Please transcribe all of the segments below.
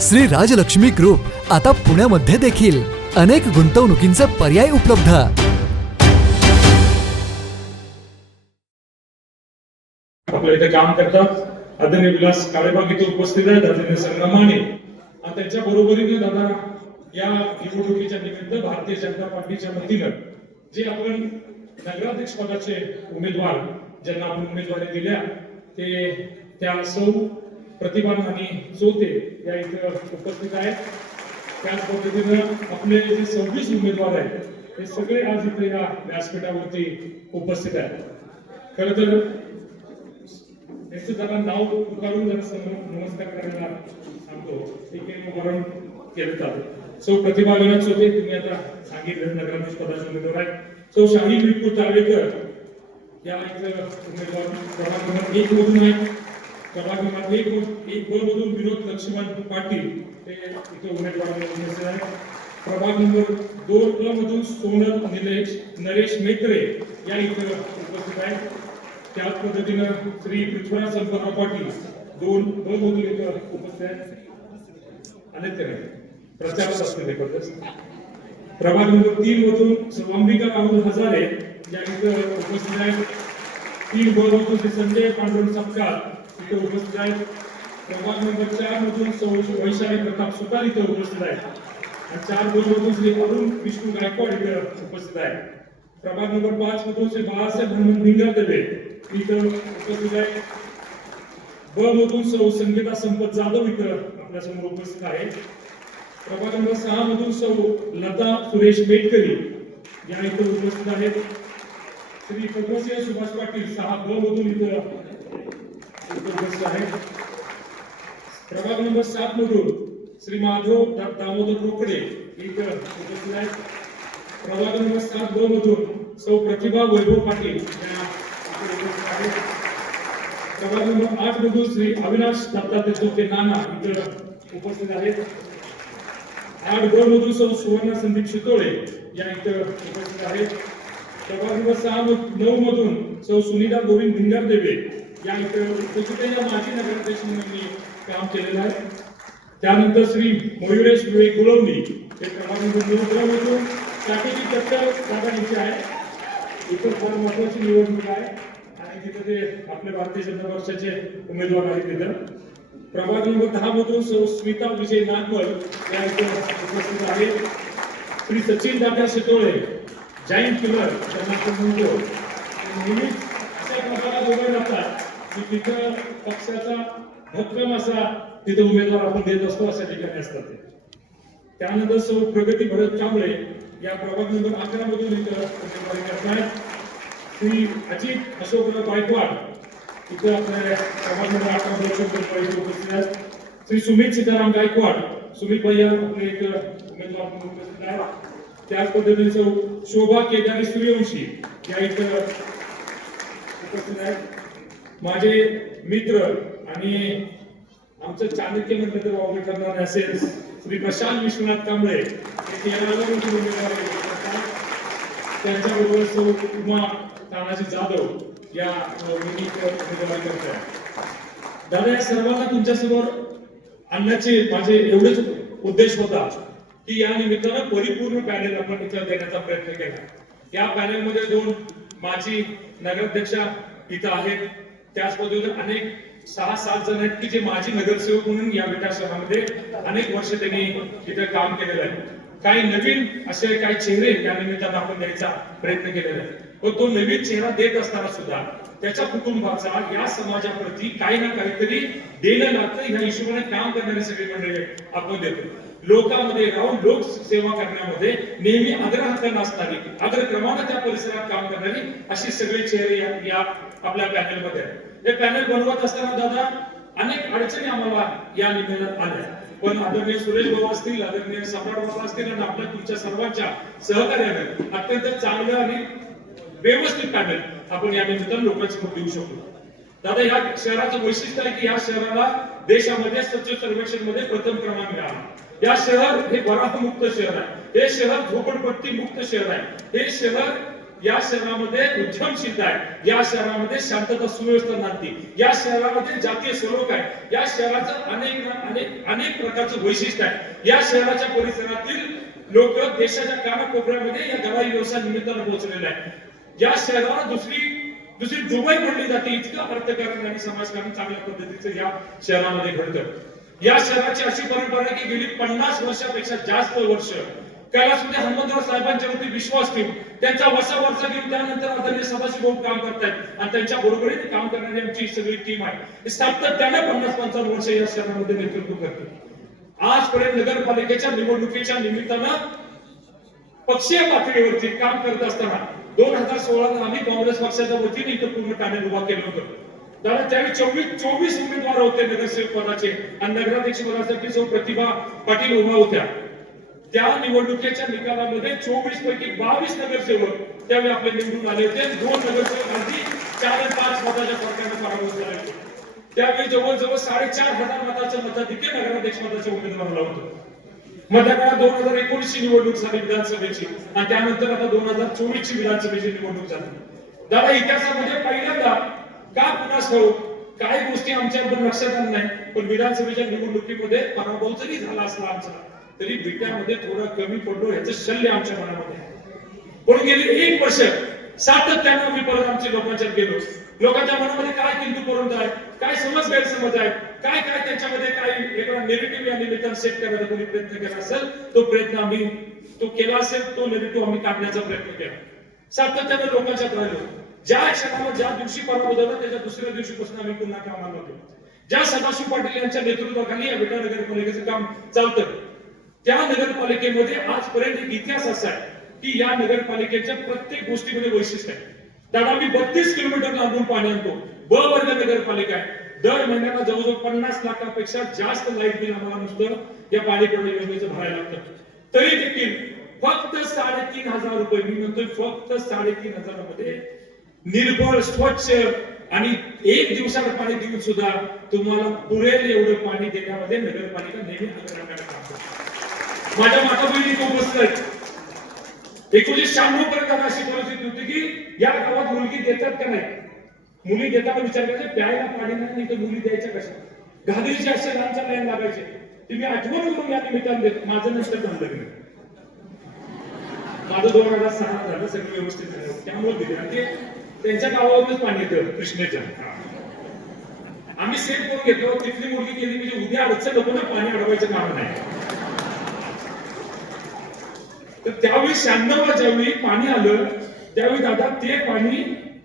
Shri Rajlakshmi group आता पुण्यामध्ये देखील अनेक गुंतवणुकींचे पर्याय उपलब्ध. आपल्या इथे काम करतात. आदरणीय विलास काळेबाग इथे उपस्थित आहेत. आदरणीय संग्राम माने. त्यांच्या बरोबरीने दादा या निवडणुकीच्या निमित्त भारतीय जनता पार्टीच्या वतीनं जे आपण नगराध्यक्ष पदाचे उमेदवार ज्यांना आपण उमेदवारी दिल्या ते त्या सौ प्रतिभा आणि चोते या इथं उपस्थित आहेत. त्याच पद्धतीनं आपले जे सव्वीस उमेदवार आहेत हे सगळे आज इथे या व्यासपीठावरती उपस्थित आहेत. खर तर याचं नाव पुकारून जरा समोर नमस्कार करायला सांगतो. ठीक आहे वरण केलं जातं सौ प्रतिभा गणच होते तुम्ही आता सांगितलं नगराध्यक्ष पदाचे उमेदवार आहेत. सौ शाही विपुल तारवेकर या इथं उमेदवार क्रमांक एक मधून आहेत. प्रभाग क्रमांक एक मध- एक ब मधून विनोद लक्ष्मण पाटील ते इथे उमेदवार म्हणून उपस्थित आहेत. प्रभाग नंबर दोन क मधून सोनल निलेश नरेश मेत्रे या इथं उपस्थित आहेत. त्याच पद्धतीनं श्री पृथ्वीराज संपतराव पाटील दोन ब मधून इथं उपस्थित आहेत. आलेत का नाही. प्रचारात असलेले प्रभाग नंबर तीन मधून स्वांबिका राहुल हजारे या इथं उपस्थित आहेत. तीन ब मधून संजय पांडुरंग सपकाळ इथं उपस्थित आहेत. प्रभाग नंबर चार मधून सौ वैशाली प्रताप सुतार इथं उपस्थित आहेत. आणि चार ब मधून श्री अरुण विष्णू गायकवाड इथं उपस्थित आहेत. प्रभाग नंबर पाच मधून श्री बाळासाहेब हनुमंत भिंगारदेवे इथं उपस्थित आहेत. ब मधून सौ संगीता संपत जाधव इथं आपल्यासमोर उपस्थित आहे प्रभाग नंबर सहा मधून सौ लता सुरेश बेटकरी या इथं उपस्थित आहेत. श्री पद्मसिंह सुभाष पाटील सहा ब मधून इथं इथं आहेत प्रभाग नंबर सात मधून श्री माधव दामोदर रोकडे इथं उपस्थित आहेत. प्रभाग नंबर सात ब मधून सौ प्रतिभा वैभव पाटील आहेत. प्रभाग नंबर आठ मधून श्री अविनाश दत्तात्रय चौथे नाना इथं उपस्थित आहेत. आठ ब मधून सौ सुवर्ण संदीप शितोळे या इथं उपस्थित आहेत. प्रभाग नंबर सहा नऊ मधून सौ सुनीता गोविंद भिंगारदेवे या इथं उपस्थित माजी नगराध्यक्ष म्हणून मी काम केलेलं आहे. त्यानंतर श्री मयुरेश विवेक गुळवणी हे क्रमांक नंबर नऊ ब मधून टक्कर जागा यांची आहे. इथं फार महत्वाची निवडणूक आहे. आणि तिथे ते आपले भारतीय जनता पक्षाचे उमेदवार आहेत तिथं. प्रभाग नंबर दहा मधून स्मिता विजय नागवळ या इथं उपस्थित आहेत. श्री सचिन दादा शितोळे जाईंट किलर त्यांना म्हणतो. नेहमीच अशा प्रकारात उभे राहतात. की तिथं पक्षाचा भक्कम असा तिथं उमेदवार आपण देत असतो अशा ठिकाणी असतात त्यानंतर सौ प्रगती भरत कांबळे या प्रभाग नंबर अकरा मधून इथं उमेदवारी करतायत श्री अजित अशोकराव गायकवाड इथं आपल्या प्रभाग नंबर अकरा मधून उपस्थित आहेत. श्री सुमित सीताराम गायकवाड सुमित भैया आपले एक उमेदवार म्हणून उपस्थित आहेत. त्याच पद्धतीने सौ शोभा केदारी सूर्यवंशी या इथं उपस्थित आहेत. माझे मित्र आणि आमचं चाणक्य म्हटलं तर करणारे असेल श्री प्रशांत विश्वनाथ कांबळे. त्यांच्याबरोबर सौ उमा तानाजी जाधव या उमेदवारी करत दादा या सर्वांना तुमच्यासमोर आणण्याचे माझे एवढेच उद्देश होता की या निमित्तानं परिपूर्ण पॅनेल आपण इथं देण्याचा प्रयत्न केला. या पॅनेलमध्ये दोन माजी नगराध्यक्षा इथं आहेत. त्याच पद्धतीने अनेक सहा सात जण आहेत की जे माजी नगरसेवक म्हणून या विकास अनेक वर्ष त्यांनी तिथे काम केलेलं आहे. काही नवीन असे काही चेहरे या निमित्तानं आपण द्यायचा प्रयत्न केलेला आहे. व तो नवीन चेहरा देत असताना सुद्धा त्याच्या कुटुंबाचा या समाजाप्रती काही ना काहीतरी देणं लागतं ह्या हिशोबाने काम करणारे सगळे मंडळी आपण देतो. लोकांमध्ये राहून लोकसेवा करण्यामध्ये नेहमी अग्रहात असणारी अग्रक्रमानं त्या परिसरात काम करणारी अशी सगळे चेहरे या या आपल्या पॅनलमध्ये आहेत. हे पॅनल बनवत असताना दादा अनेक अडचणी आम्हाला या निमित्तानं आल्या. पण आदरणीय सुरेश भाऊ असतील आदरणीय सम्राट भाऊ असतील आणि आपल्या तुमच्या सर्वांच्या सहकार्याने अत्यंत चांगलं आणि व्यवस्थित पॅनल आपण या निमित्तानं लोकांसमोर देऊ शकतो दादा या शहराचं वैशिष्ट्य आहे की या शहराला देशामध्ये स्वच्छ सर्वेक्षणमध्ये प्रथम क्रमांक मिळाला. या शहर हे मुक्त शहर आहे. हे शहर झोपडपट्टी मुक्त शहर आहे. हे शहर या शहरामध्ये उद्यमशीलता आहे. या शहरामध्ये शांतता सुव्यवस्था नांदते. या शहरामध्ये जातीय स्वरूप आहे. या शहराचं अनेक अनेक अनेक प्रकारचं वैशिष्ट्य आहे. या शहराच्या परिसरातील लोक देशाच्या कानाकोपऱ्यामध्ये या दवाई व्यवसाय निमित्तानं पोहोचलेले आहे या शहराला दुसरी दुसरी दुबई म्हणली जाते. इतकं अर्थकारण आणि समाजकारण चांगल्या पद्धतीचं या शहरामध्ये घडतं. या शहराची अशी परंपरा की गेली पन्नास वर्षापेक्षा जास्त वर्ष कैलासमध्ये हनुमंतराव साहेबांच्या वरती विश्वास ठेवून त्यांचा वसा वर्षा घेऊन त्यानंतर आदरणीय सभाशी भाऊ काम करतात आणि त्यांच्या बरोबरीने काम करणारी आमची सगळी टीम आहे. सातत्याने पन्नास पंचावन्न वर्ष या शहरामध्ये नेतृत्व करते आजपर्यंत नगरपालिकेच्या निवडणुकीच्या निमित्तानं पक्षीय पातळीवरती काम करत असताना दोन हजार सोळाला आम्ही काँग्रेस पक्षाच्या वतीने इथं पूर्ण ठाण्यात उभा केलं होतं. दादा त्यावेळी चोवीस चोवीस उमेदवार होते नगरसेवक पदाचे. आणि नगराध्यक्ष पदासाठी जो प्रतिभा पाटील उभा होत्या. त्या निवडणुकीच्या निकालामध्ये चोवीस पैकी बावीस नगरसेवक त्यावेळी आपले निवडून आले होते. दोन नगरसेवकांची चार आणि पाच मताच्या फरकाने पराभूत झाले. त्यावेळी जवळजवळ साडेचार हजार मताच्या मताधिक्य नगराध्यक्ष पदाच्या उमेदवाराला होतं. मधल्या दोन हजार एकोणीसची निवडणूक झाली विधानसभेची आणि त्यानंतर आता दोन हजार चोवीस ची विधानसभेची निवडणूक झाली. दादा इतिहासामध्ये पहिल्यांदा का पुन्हा स्वरूप काही गोष्टी आमच्या लक्षात आल्या नाही पण विधानसभेच्या निवडणुकीमध्ये पराभव जरी झाला असला आमचा तरी विट्यामध्ये थोडं कमी पडलो याचं शल्य आमच्या मनामध्ये आहे. पण गेले एक वर्ष सातत्यानं आम्ही परत आमच्या लोकांच्यात गेलो. लोकांच्या मनामध्ये काय किंतू करून आहे? काय समज गैरसमज आहे? काय काय त्याच्यामध्ये काय एखादा नेगेटिव्ह या निमित्तानं सेट करायचा कोणी प्रयत्न केला असेल तो प्रयत्न आम्ही तो केला असेल तो नेगेटिव्ह आम्ही काढण्याचा प्रयत्न केला. सातत्यानं लोकांच्यात राहिलो. ज्या क्षणाला ज्या दिवशी पराभव होता त्याच्या दुसऱ्या दिवशीपासून आम्ही पुन्हा कामाला होतो. ज्या सदाशिव पाटील यांच्या नेतृत्वाखाली या विटानगर पालिकेचं काम चालतं त्या नगरपालिकेमध्ये आजपर्यंत एक इतिहास असा आहे की या नगरपालिकेच्या प्रत्येक गोष्टीमध्ये वैशिष्ट्य आहे. दादा आम्ही बत्तीस किलोमीटर लांबून पाणी आणतो. ब वर्ग नगरपालिका आहे. दर महिन्याला जवळजवळ पन्नास लाखापेक्षा जास्त लाइट बिल आम्हाला नुसतं या पाणी पुरवठा योजनेचं भरायला लागतं. तरी देखील फक्त साडेतीन हजार रुपये मी म्हणतोय फक्त साडेतीन हजारामध्ये निर्भर स्वच्छ आणि एक दिवसाला पाणी देऊन सुद्धा तुम्हाला पुरेल एवढं पाणी देण्यामध्ये नगरपालिका नेहमी काम माझ्या माता बहिणी खूप उपस्थित आहेत. एकोणीसशे शहाण्णव पर्यंत अशी परिस्थिती होती की या गावात मुलगी देतात का नाही? मुली देताना विचार करायचे प्यायला पाणी नाही तर मुली द्यायच्या कशा घागरीचे असे लहानचा लाईन लागायचे. मी आठवण करून या निमित्तानं देत. माझं नंतर झालं लग्न माझं दोन हजार सहा झालं सगळं व्यवस्थित झालं. त्यामुळे दिले आणि ते त्यांच्या गावावरूनच पाणी येतं कृष्णेच्या. आम्ही सेट करून घेतलो तिथली मुलगी केली म्हणजे उद्या अडचण लोकांना पाणी अडवायचं काम नाही. तर त्यावेळी शहाण्णवला ज्यावेळी पाणी आलं त्यावेळी दादा ते पाणी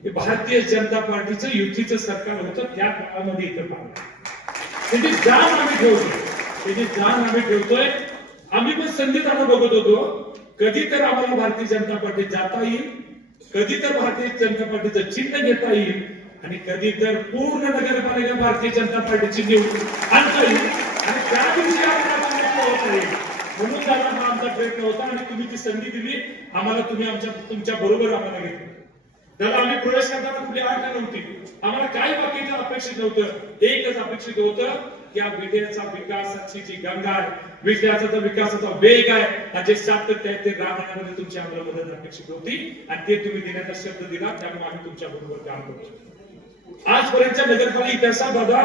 भारतीय जनता पार्टीचं युतीचं सरकार होतं त्या काळामध्ये इथं पाणी त्याची जाण आम्ही ठेवतो त्याची जाण आम्ही ठेवतोय. आम्ही पण संधी दादा बघत होतो कधी तर आम्हाला भारतीय जनता पार्टीत जाता येईल कधी तर भारतीय जनता पार्टीचं चिन्ह घेता येईल आणि कधी तर पूर्ण नगरपालिका भारतीय जनता पार्टीची निवडून आणता येईल. आणि त्या दिवशी आपल्याला म्हणून दादा हा आमचा प्रयत्न होता आणि तुम्ही ती संधी दिली आम्हाला तुम्ही आमच्या तुमच्या बरोबर आम्हाला घेतलं. त्याला आम्ही प्रवेश करताना कुठली अडचण नव्हती. आम्हाला काय बाकीचं अपेक्षित नव्हतं. एकच अपेक्षित होतं की या विद्याचा विकासाची जी गंगा आहे विद्याचा विकासाचा वेग आहे आणि जे सातत्य आहे ते राहण्यामध्ये तुमची आम्हाला मदत अपेक्षित होती आणि ते तुम्ही देण्याचा शब्द दिला त्यामुळे आम्ही तुमच्या बरोबर काम करतो आजपर्यंतच्या नगरपालिका इतिहासात दादा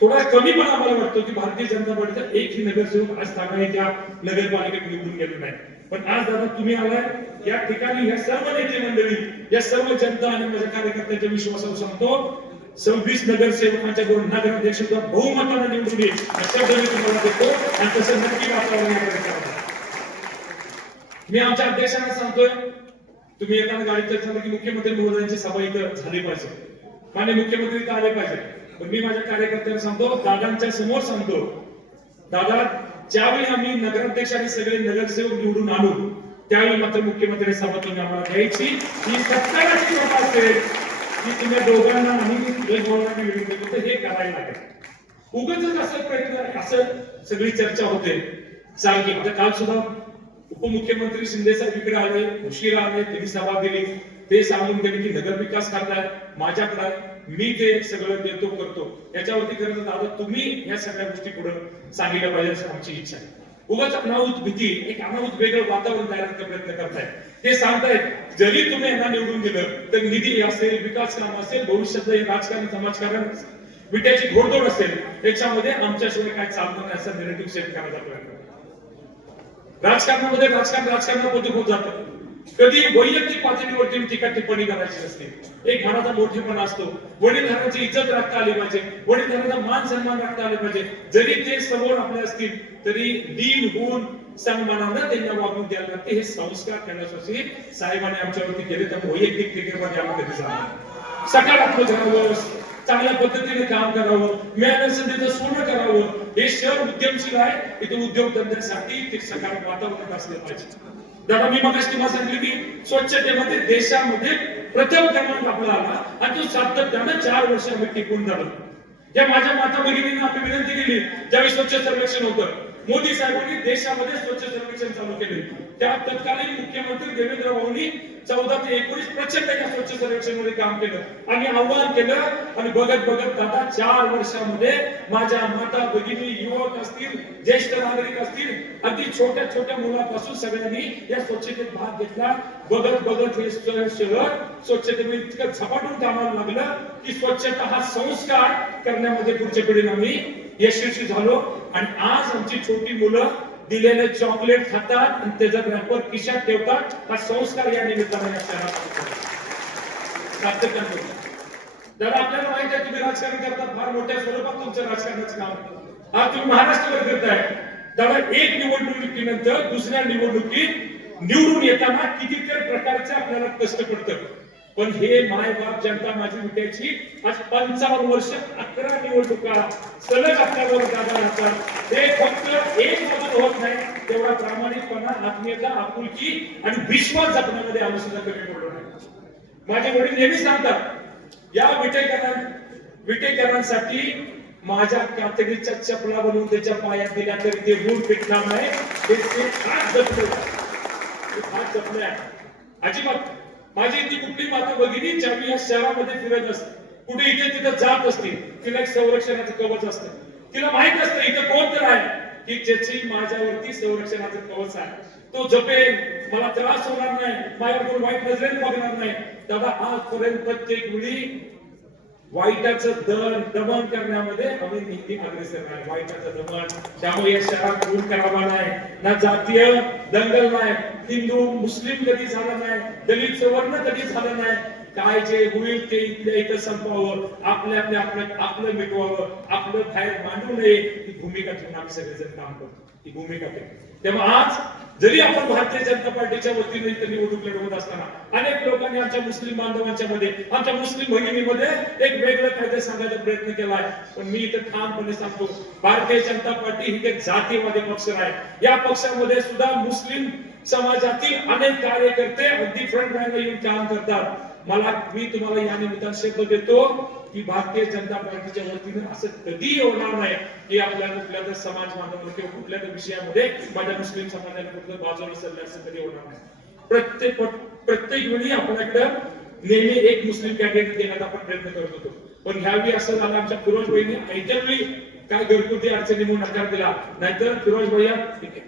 थोडा कमी पण आम्हाला वाटतो की भारतीय जनता पार्टीचा एकही नगरसेवक आज त्या नगरपालिकेत निवडून गेलो नाही पण आज दादा तुम्ही आलाय या ठिकाणी या सर्व नेते मंडळी या सर्व जनता आणि माझ्या कार्यकर्त्यांच्या विश्वासावर सांगतो सव्वीस नगरसेवकांच्या दोन नगराध्यक्ष बहुमताने निवडून येईल. अशा मी तुम्हाला देतो आणि तसं नक्की वातावरण मी आमच्या अध्यक्षांना सांगतोय तुम्ही एखाद्या गाडीत चर्चा की मुख्यमंत्री महोदयांची सभा इथं झाली पाहिजे. मान्य मुख्यमंत्री तर आले पाहिजे. पण मी माझ्या कार्यकर्त्यांना सांगतो दादांच्या समोर सांगतो. दादा ज्यावेळी आम्ही नगराध्यक्ष आणि सगळे नगरसेवक निवडून आणू त्यावेळी मात्र मुख्यमंत्री समर्थन आम्हाला द्यायची. ही सत्ताराची सभा असेल की तुम्ही दोघांना नाही एक भावना तर हे करायला लागेल. उगाच असं प्रयत्न असं सगळी चर्चा होते. चाल की काल सुद्धा उपमुख्यमंत्री शिंदे साहेब इकडे आले उशिरा आले त्यांनी सभा दिली. ते सांगून त्यांनी की नगर विकास खाताय माझ्याकडे मी ते सगळं देतो करतो. याच्यावरती खरं दादा तुम्ही या सगळ्या गोष्टी पुढे सांगितल्या पाहिजे अशी आमची इच्छा आहे. उगाच अनाहूत भीती एक अनाहूत वेगळं वातावरण तयार करण्याचा प्रयत्न करताय ते सांगतायत जरी तुम्ही यांना निवडून दिलं तर निधी असेल विकास काम असेल भविष्यातलं हे राजकारण समाजकारण विट्याची घोडदोड असेल त्याच्यामध्ये आमच्याशिवाय काय चालणार नाही असा निरेटिव्ह सेट करायचा प्रयत्न राजकारणामध्ये राजकारण राजकारणामध्ये होत जातं. कधी वैयक्तिक पातळीवरती टीका टिप्पणी करायची असते. एक मनाचा मोठेपणा असतो. वडीलधाराची इज्जत राखता आली पाहिजे. वडीलधाराचा मान सन्मान राखता आले पाहिजे. जरी ते समोर आपले असतील तरी दीन होऊन सन्मानानं त्यांना वागणूक द्यायला लागते. हे संस्कार करण्यासाठी साहेबांनी आमच्यावरती केले तर वैयक्तिक क्रिकेटमध्ये आम्ही कधी जाणार सकारात्मक राहावं चांगल्या पद्धतीने काम करावं मिळाल्या संधीचं सोनं करावं. हे शहर उद्यमशील आहे. इथे उद्योगधंद्यासाठी ते सकारात्मक वातावरण असलं पाहिजे. दादा मी मगाशी तुम्हाला सांगितलं की स्वच्छतेमध्ये देशामध्ये प्रथम क्रमांक आपला आला आणि तो सातत्यानं चार वर्षांमध्ये टिकून झाला. या माझ्या माता भगिनींना आपली विनंती केली ज्यावेळी स्वच्छ सर्वेक्षण होतं मोदी साहेबांनी देशामध्ये स्वच्छ सर्वेक्षण चालू केले. त्या तत्कालीन मुख्यमंत्री देवेंद्र भाऊनी चौदा ते एकोणीस प्रचंड या स्वच्छ सर्वेक्षणमध्ये काम केलं आणि आव्हान केलं आणि बघत बघत दादा चार वर्षामध्ये माझ्या माता भगिनी युवक असतील ज्येष्ठ नागरिक असतील अगदी छोट्या छोट्या मुलापासून सगळ्यांनी या स्वच्छतेत भाग घेतला. बघत बघत हे शहर स्वच्छतेने इतकं झपाटून कामाला लागलं की स्वच्छता हा संस्कार करण्यामध्ये पुढच्या पिढीला आम्ही यशस्वी झालो. आणि आज आमची छोटी मुलं दिलेले चॉकलेट खातात आणि त्याचा रॅपर किशात ठेवतात. हा संस्कार या निमित्ताने या शहरात सातत्यानं होतो. आपल्याला माहिती आहे तुम्ही राजकारण करतात फार मोठ्या स्वरूपात तुमचं राजकारणाचं काम आज तुम्ही महाराष्ट्रावर करताय दादा एक निवडणुकीनंतर दुसऱ्या निवडणुकीत निवडून येताना कितीतरी प्रकारचे आपल्याला कष्ट पडतं. पण हे माय बाप जनता माझी विटायची आज पंचावन्न वर्ष अकरा निवडणुका सलग आपल्यावर दादा राहतात. हे फक्त एक मदत होत नाही. तेवढा प्रामाणिकपणा आत्मीयता आपुलकी आणि विश्वास जपण्यामध्ये आम्ही सुद्धा कमी पडलो नाही माझे वडील नेहमी सांगतात या विटेकरां विटेकरांसाठी माझ्या कातडीच्या चपला बनवून त्याच्या पायात दिल्या तरी ते गुण पिटणार नाही. ते ते हात जपले हात जपले आहे. अजिबात. माझी ती कुठली माता भगिनी ज्यावेळी या शहरामध्ये फिरत असते. कुठे इथे तिथं जात असते. तिला एक संरक्षणाचं कवच असतं. तिला माहीत असतं इथं कोण तर आहे. की ज्याची माझ्यावरती संरक्षणाचं कवच आहे. तो जपेल मला त्रास होणार नाही. माझ्याकडून वाईट नजरेत बघणार नाही. दादा आजपर्यंत प्रत्येक वेळी वाईटाचं दन दमन करण्यामध्ये आम्ही नेहमी अग्रेसर नाही वाईटाचं दमन त्यामुळे या शहरात खून करावा नाही? ना जातीय दंगल नाही. हिंदू मुस्लिम कधी झाला नाही? दलित सवर्ण कधी झालं नाही? काय जे होईल ते इथल्या इथं संपवावं आपल्या आपल्या आपलं आपलं मिटवावं आपलं बाहेर मांडू नये ही भूमिका ठेवून आम्ही सगळेजण काम करतो. ही भूमिका ठेवतो तेव्हा आज जरी आपण भारतीय जनता पार्टीच्या वतीने इथं निवडणूक लढवत असताना अनेक लोकांनी आमच्या मुस्लिम बांधवांच्या मध्ये आमच्या मुस्लिम भगिनीमध्ये एक वेगळं कायदे सांगायचा प्रयत्न केला आहे पण मी इथं ठामपणे सांगतो भारतीय जनता पार्टी ही एक जातीवादी पक्ष आहे या पक्षामध्ये सुद्धा मुस्लिम समाजातील अनेक कार्यकर्ते अगदी फ्रंट लाईनला येऊन काम करतात. मला मी तुम्हाला या निमित्तानं शब्द देतो की भारतीय जनता पार्टीच्या वतीने असं कधी होणार नाही की आपल्या कुठल्या तर समाज बांधव किंवा कुठल्या तर विषयामध्ये माझ्या मुस्लिम समाजाला कुठलं बाजूला सरलं असं कधी होणार नाही. प्रत्येक प्रत्येक वेळी आपल्याकडे नेहमी एक मुस्लिम कॅन्डिडेट देण्याचा आपण प्रयत्न करत होतो. पण ह्यावेळी असं झालं आमच्या फिरोज भाईने ऐत्या काय घरगुती अडचणी म्हणून नकार दिला. नाहीतर फिरोज भैया ठीक आहे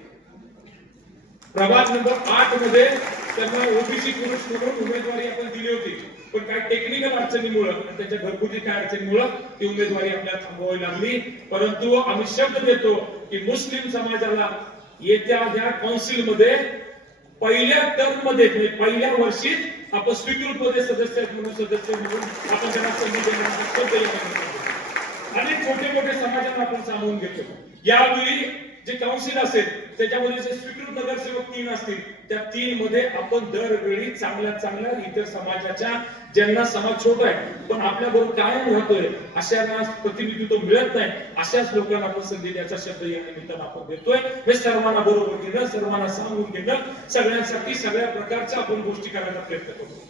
प्रभाग नंबर आठमध्ये त्यांना ओबीसी पुरुष म्हणून उमेदवारी आपण दिली होती. पण काही टेक्निकल अडचणीमुळे आणि त्यांच्या घरगुती काय अडचणीमुळे ती उमेदवारी आपल्याला थांबवावी लागली. परंतु आम्ही शब्द देतो की मुस्लिम समाजाला येत्या ह्या काउन्सिलमध्ये पहिल्या टर्ममध्ये म्हणजे पहिल्या वर्षी आपण स्वीकृत मध्ये सदस्य म्हणून सदस्य म्हणून आपण त्यांना संधी देण्याचा अनेक छोटे मोठे समाजांना आपण सामावून घेतो. यावेळी जे काउन्सिल असेल त्याच्यामध्ये जे स्वीकृत नगरसेवक तीन असतील त्या तीन मध्ये आपण दरवेळी चांगल्या चांगल्या इतर समाजाच्या ज्यांना समाज छोटा आहे पण आपल्या बरोबर कायम राहतोय अशांना प्रतिनिधित्व मिळत नाही अशाच लोकांना आपण संधी द्यायचा शब्द या निमित्तानं आपण देतोय. हे सर्वांना बरोबर घेणं सर्वांना सांगून घेणं सगळ्यांसाठी सगळ्या प्रकारच्या आपण गोष्टी करायचा प्रयत्न करतो.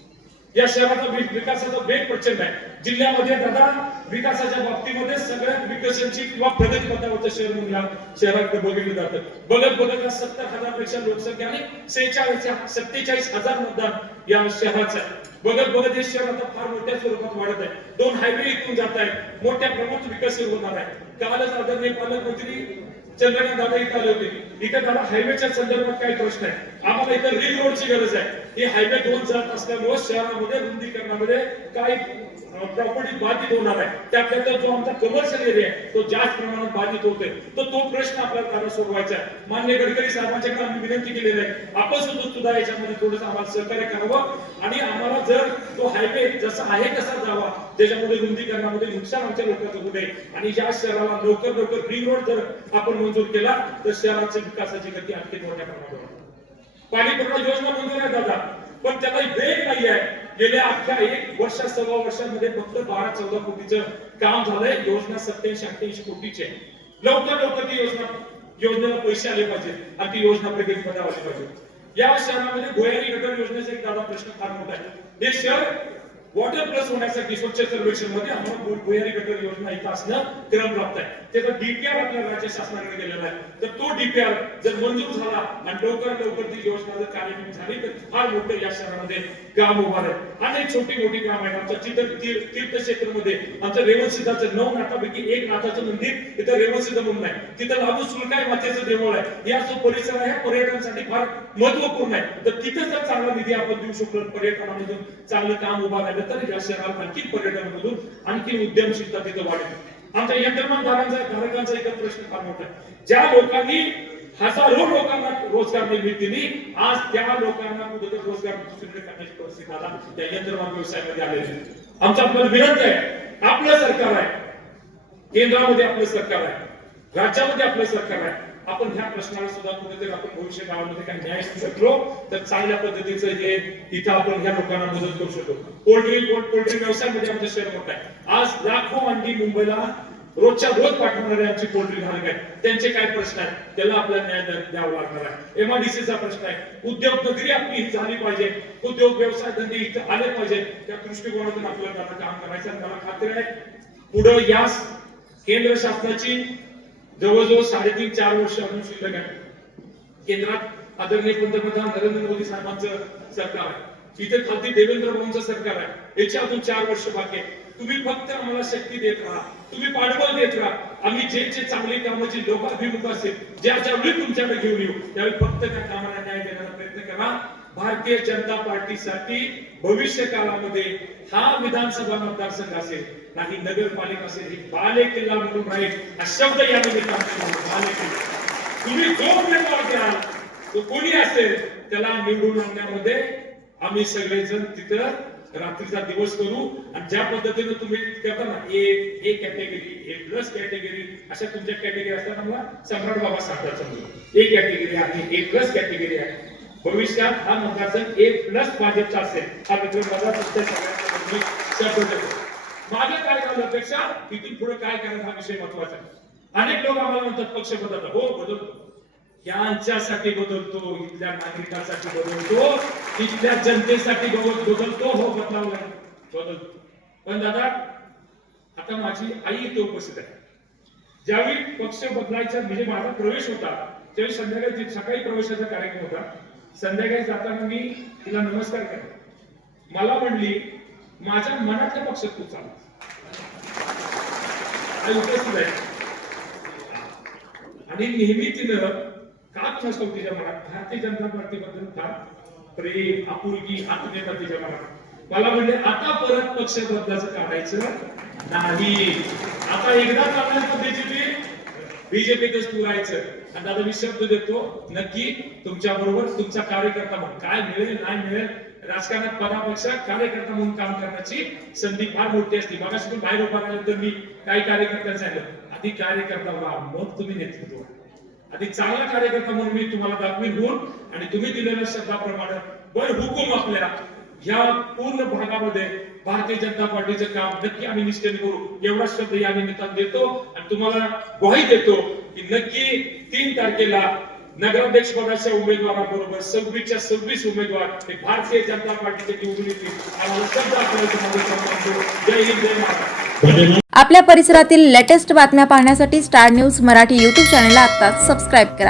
या शहराचा विकासाचा वेग प्रचंड आहे. जिल्ह्यामध्ये दादा विकासाच्या बाबतीमध्ये सगळ्यात विकसनची किंवा प्रगती पथावरचं शहर म्हणून या शहराकडे बघितलं जातं. बघत बघत या सत्तर हजारपेक्षा लोकसंख्या आणि सेहेचाळीस सत्तेचाळीस हजार मतदान या शहराचं आहे. बघत बघत हे शहर आता फार मोठ्या स्वरूपात वाढत आहे. दोन हायवे इथून जात आहेत. मोठ्या प्रमाणात विकसित होणार आहे. कालच आदरणीय पालकमंत्री चंद्रकांत दादा इथे आले होते. इथे दादा हायवेच्या संदर्भात काही प्रश्न आहे. आम्हाला इथे रिंग रोडची गरज आहे. ही हायवे दोन जात असल्यामुळे शहरामध्ये रुंदीकरणामध्ये काही प्रॉपर्टी बाधित होणार आहे. त्याकरता जो आमचा कमर्शियल एरिया आहे तो जास्त प्रमाणात बाधित होतोय. तर तो प्रश्न आपल्याला दादा सोडवायचा आहे. मान्य गडकरी साहेबांच्याकडे आम्ही विनंती केलेली आहे. आपण सुद्धा सुद्धा याच्यामध्ये थोडंसं आम्हाला सहकार्य करावं. आणि आम्हाला जर तो हायवे जसा आहे तसा जावा. त्याच्यामध्ये रुंदीकरणामध्ये नुकसान आमच्या लोकांचं होऊ नये. आणि या शहराला लवकर लवकर रिंग रोड जर आपण मंजूर केला तर शहराच्या विकासाची गती आणखी मोठ्या प्रमाणात पाणी पुरवठा योजना मंजूर आहे दादा. पण त्याला वेग नाही आहे गेल्या अख्ख्या एक वर्ष सव्वा वर्षामध्ये फक्त बारा चौदा कोटीचं काम झालंय. योजना सत्याऐंशी अठ्ठ्याऐंशी कोटीची आहे. लवकर लवकर ती योजना योजनेला पैसे आले पाहिजेत आणि ती योजना प्रगतीमध्ये आली पाहिजे या शहरामध्ये गोयारी गटर योजनेचा एक दादा प्रश्न फार मोठा आहे. हे शहर वॉटर प्लस होण्यासाठी स्वच्छ सर्वेक्षणमध्ये आम्हाला भुयारी गटर योजना इथं असणं क्रम प्राप्त आहे त्याचा डीपीआर आपल्या राज्य शासनाकडे गेलेला आहे. तर तो डीपीआर जर मंजूर झाला आणि लवकर लवकर ती योजना जर कार्यान्वित झाली तर फार मोठं या शहरामध्ये काम उभा आहे. अनेक छोटी मोठी काम आहेत. आमच्या चित्र तीर्थक्षेत्रमध्ये आमचं रेवण सिद्धाचं नऊ नाथापैकी एक नाथाचं मंदिर इथं रेवण सिद्ध म्हणून आहे. तिथं लागू सुलकाय मातेचं देवळ आहे. या जो परिसर आहे पर्यटनासाठी फार महत्त्वपूर्ण आहे. तर तिथं जर चांगला निधी आपण देऊ शकलो पर्यटनामधून चांगलं काम उभा राहिलं तर या शहरात आणखी पर्यटन पर्यटनामधून आणखी उद्यमशीलता तिथं वाढेल. आमच्या यंत्रमानदारांचा धारकांचा एक प्रश्न फार मोठा आहे. ज्या लोकांनी हजारो लोकांना रोजगार निर्मिती दिली आज त्या लोकांना कुठेतरी रोजगार दुसरीकडे करण्याची परिस्थिती आता त्या यंत्रमाग व्यवसायामध्ये आलेली आमचा आपल्याला विनंती आहे आपलं सरकार आहे. केंद्रामध्ये आपलं सरकार आहे. राज्यामध्ये आपलं सरकार आहे. आपण ह्या प्रश्नाला सुद्धा कुठेतरी आपण भविष्य काळामध्ये काही न्याय शकलो तर चांगल्या पद्धतीचं हे इथं आपण ह्या लोकांना मदत करू शकतो पोल्ट्री पोल्ट्री व्यवसायामध्ये आमचं शहर मोठा आहे आज लाखो अंडी मुंबईला रोजच्या रोज पाठवणारे आमची पोल्ट्री घालक आहेत. त्यांचे काय प्रश्न आहेत? त्याला आपल्याला न्याय द्यावा लागणार आहे. एमआरडीसीचा प्रश्न आहे. उद्योग नगरी आपली झाली पाहिजे. उद्योग व्यवसाय धंदे इथं आले पाहिजे. त्या दृष्टिकोनातून आपल्याला काम करायचं आहे. मला खात्री आहे. पुढं यास केंद्र शासनाची जवळजवळ साडेतीन चार वर्ष अजून शिल्लक आहे केंद्रात आदरणीय पंतप्रधान नरेंद्र मोदी साहेबांचं सरकार आहे. इथे खाती देवेंद्र भाऊंचं सरकार आहे. याच्या अजून चार वर्ष बाकी आहे तुम्ही फक्त आम्हाला शक्ती देत राहा. तुम्ही पाठबळ देत राहा. आम्ही जे जे चांगली कामं जी लोकाभिमुख असेल ज्या ज्यावेळी तुमच्याकडे घेऊन येऊ त्यावेळी फक्त त्या कामाला न्याय देण्याचा प्रयत्न करा. भारतीय जनता पार्टीसाठी भविष्य काळामध्ये हा विधानसभा मतदारसंघ असेल नाही नगरपालिका असेल ही बाले किल्ला म्हणून राहील हा शब्द या निमित्ताने बाले किल्ला तुम्ही जो उमेदवार द्याल तो कोणी असेल त्याला निवडून आणण्यामध्ये आम्ही सगळेजण तिथं रात्रीचा दिवस करू. आणि ज्या पद्धतीने तुम्ही करता ना A A category A plus category अशा तुमच्या कॅटेगरी असताना मला सम्राट बाबा सांगतात ए कॅटेगरी आहे ए प्लस कॅटेगरी आहे. भविष्यात हा मतदारसंघ ए प्लस भाजपचा असेल. हा मित्र माझा तुमच्या सगळ्यांचा मागे काय झालं पेक्षा तिथून पुढे काय करायचं हा विषय महत्त्वाचा आहे. अनेक लोक आम्हाला म्हणतात पक्ष बदलतो हो बदलतो. यांच्यासाठी बदलतो इथल्या नागरिकांसाठी बदलतो इथल्या जनतेसाठी बदलतो. हो बदलावला बदलतो. पण दादा आता माझी आई इथे उपस्थित आहे. ज्यावेळी पक्ष बदलायचा म्हणजे माझा प्रवेश होता त्यावेळी संध्याकाळी सकाळी प्रवेशाचा कार्यक्रम होता संध्याकाळी जाताना मी तिला नमस्कार केला. मला म्हणली माझ्या मनातल्या पक्षात तू चाल. उपस्थित आहे. आणि नेहमी तिनं का नसतो तिच्या मनात भारतीय जनता पार्टीबद्दल फार प्रेम आपुलकी आत्मीयता तिच्या मनात. मला म्हणले आता परत पक्ष बदलाचं काढायचं नाही. आता एकदा चालण्याचं बीजेपी बीजेपीतच पुरायचं. आणि दादा मी शब्द देतो नक्की तुमच्या बरोबर तुमचा कार्यकर्ता म्हणून. काय मिळेल नाही मिळेल राजकारणात पदापेक्षा कार्यकर्ता म्हणून काम करण्याची संधी फार मोठी असते. मग तुम्ही बाहेर उभा राहिलं तर मी काही कार्यकर्त्यांचं सांगितलं आधी कार्यकर्ता व्हा मग तुम्ही नेतृत्व आधी चांगला कार्यकर्ता म्हणून मी तुम्हाला दाखवीन होऊन आणि तुम्ही दिलेल्या शब्दाप्रमाणे बर हुकूम आपल्या या पूर्ण भागामध्ये भारतीय जनता पार्टीचं काम नक्की आम्ही निश्चित करू. एवढा शब्द या निमित्तानं देतो आणि तुम्हाला ग्वाही देतो. की नक्की तीन तारखेला नगराध्यक्ष पदाच्या उमेदवाराबरोबर सव्वीसच्या सव्वीस उमेदवार हे भारतीय जनता पार्टीचे निवडून येतील आम्हाला आपल्या परिसरातील लेटेस्ट बातम्या पाहण्यासाठी स्टार न्यूज मराठी युट्यूब चॅनलला आता सबस्क्राईब करा.